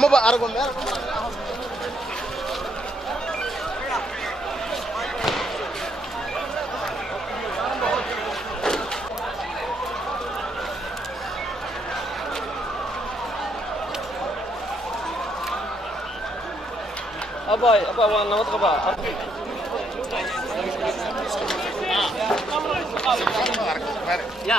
maba arago meel أباي وأنا نمط غباء يا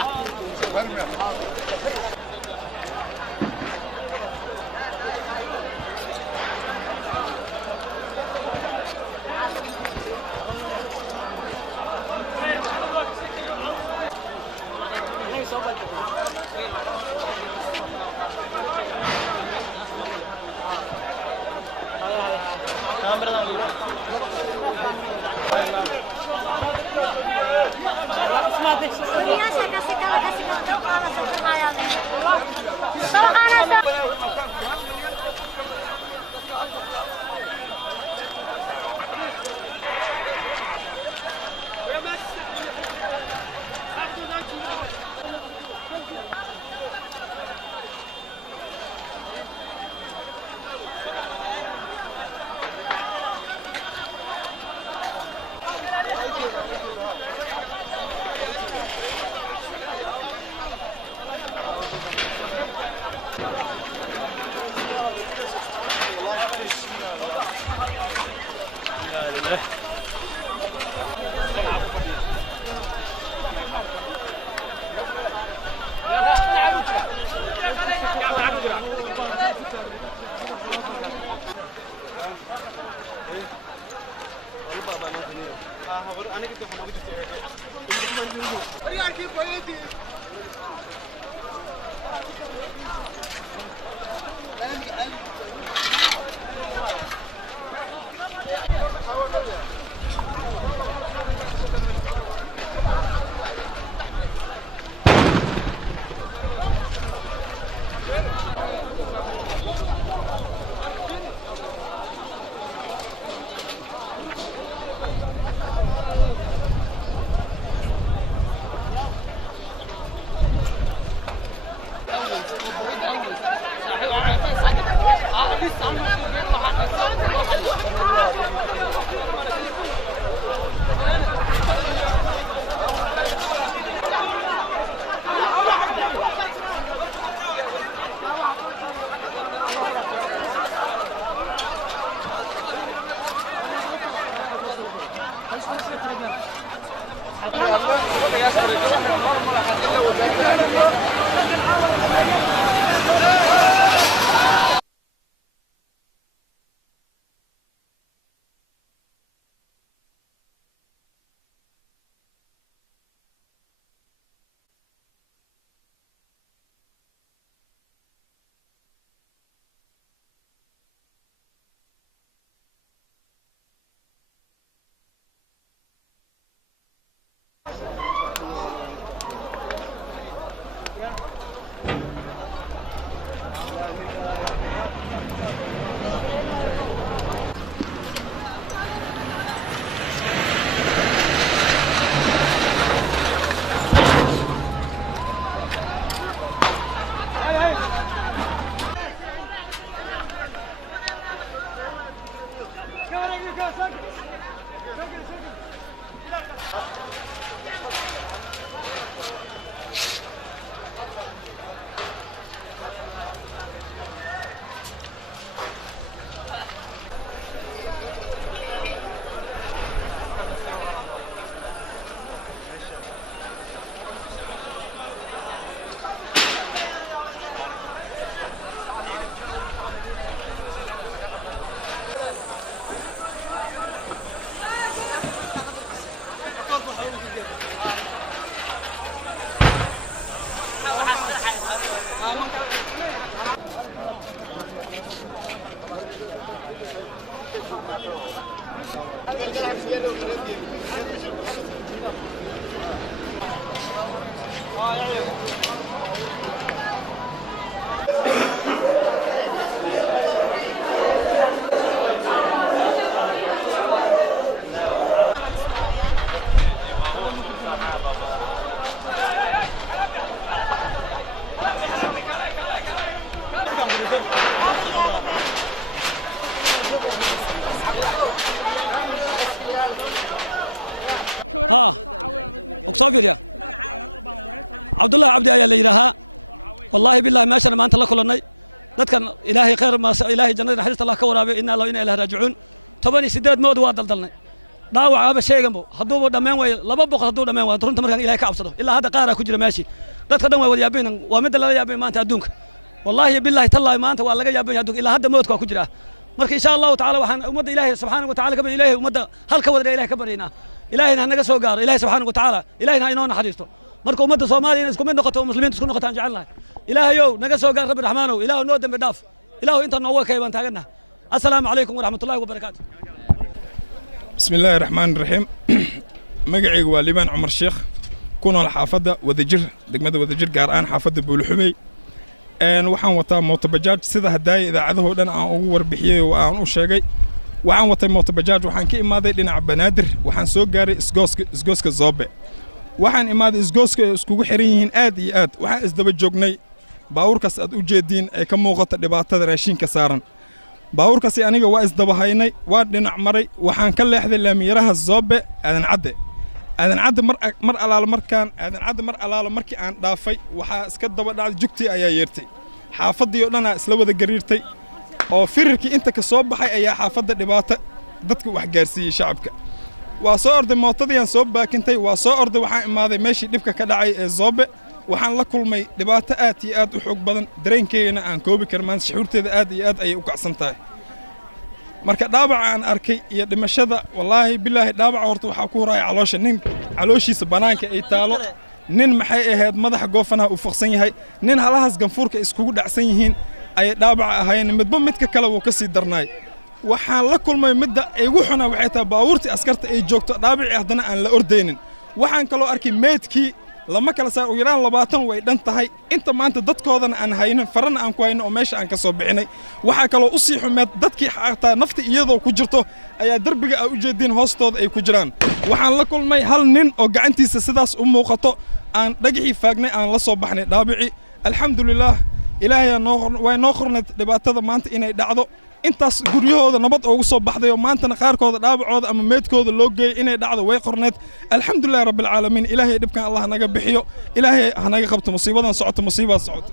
كاميرا ها وكصافير يا عبد الله عبدي أيا اللي يراها والله بالله ما شاء ما أنت الله كلنا dadkan ilaahay khayr ma ilaahay jannada xariista Allah ka waraabe inna Allah inna ilaahi raaji'un 18 mood waa daldalnay dhaawacaaba sheeganbo hadduu dhammaan way laba boqol hadduu dhammaan waa runta markaan ilaahay ka cabsado ilaa hadda qaar ku jira meeshii dadka dhan way wada yaabeen waa mid la yaabeen maanta adduunka wallahi billahi tallahi maanta waa laga yaabeen adduunka ilaa hadda moodka ku jira marka insha Allah ta'ala waxaan ummadda ilaahay subhanahu wa ta'ala ka ilaahay ummadda halka wada ilaahay ka bareena ilaahayna naga soo gaaro ilaahay subhanahu wa ta'ala ilaahayna inoo naxariisto marka ummadda Soomaaliyeed isku mid noqoto muslimiintu isku noqotaan jecelnahay ilaahayow naga soo gaar rabbi raxmaanow ilaahu noo dambi dhaaf ilaahu inta noo wakayban taagana assalaamu alaykum wa rahmatullahi wa barakaatuh bismillahir rahmaanir rahiim magacaygu waa Liibaan Cumar Sheekh kuna xaafada Wadajir degmada Wadajir gaar aan xaafada Buulxumey waxaan wataa mooto bajaaj sida haday idaacadaha dhan aan ugu warbixiyay oo aan u sheegay waxaan watay mooto bajaaj waxaan ka imaaday dhinaca Banaadir waxaan soo gaaray isgooska Zoobe waxaan imaaday isgooska iskugu xiran yihiin aad iyo aad waxaan isdaba joognay baawurkaas aad u jeediin ay ka muuqato dhibaatada raashinka saaran baawurkaasi aniga waa isdaba haynay waa dhinac maray waxaan ka leexday laamiyaraha Zoobe aadan cadde mar alaala markii aan dhaafay waxaa iska daba dhacday jugtii ayaa yeertay xaafadii oo dhan isla wada gariirtay oo firirkii inta ka soo baxay ayaa xaafadda dhibaato dadka wax gaarsiiyay shacabka waa soo orday mootadii aan soo baakintay waa soo orday waxaan imaaday meeshii dhibka ka dhacay ee Zoobe waxaan la kulmay dhibaato aad iyo aad u xoog badan dareenkeena aan koobi karmaan shucuurteeda aad iyo aad ay u kacsan tahay marka dhaawac aan arkay iyo dhimashada wallahi billahi dhaawac horta waxa ku horay caloosha nin calooshiisa banaanka ay taalo nin maxay ahayd madaxa goofanaha u faqsan yahay nin halahaas ganfuurka iskugu dhacsan yihiin ay dhaawac ahayn midba midka kale uu ka sii darnaay waxaan la kulmay midda igu xuna waxay tahay baawurtii askarta ay joogto dhaabici haddana aan la ordeynin waxaan kaloo arkay meedkii lama kala saar u yaraan 20 way dhan tahay inta maanta dadkoodana aan haynin farana aan ku hayno oo meesha aan ka soo bixinay waxa kaloo u sii xumeed dadkii xaqta nafta iyadoo ku jirto ayaa darbiga ay u jeedin hoostooda ay ku jiraan waxaan la kulmay hal nin oo gacantiisa sidaas u muuqato aan dhagixii faagnay aan la soo baxnay dhaabici alxamdulillah ilaahay way noo qornay dhibaatada maanta inay dhacdo intaas guryahooda nabad ugu soo baxday oo maantana qaarkooda dhaabacooda ama meedkooda loo geeyay inay dhacdo way qorneed alxamdulillah rabbil caalamiin ilaahay dhibkan Allah naga bixiyo ilaahay hanaga qabto musiibadan socoto musiibada socoto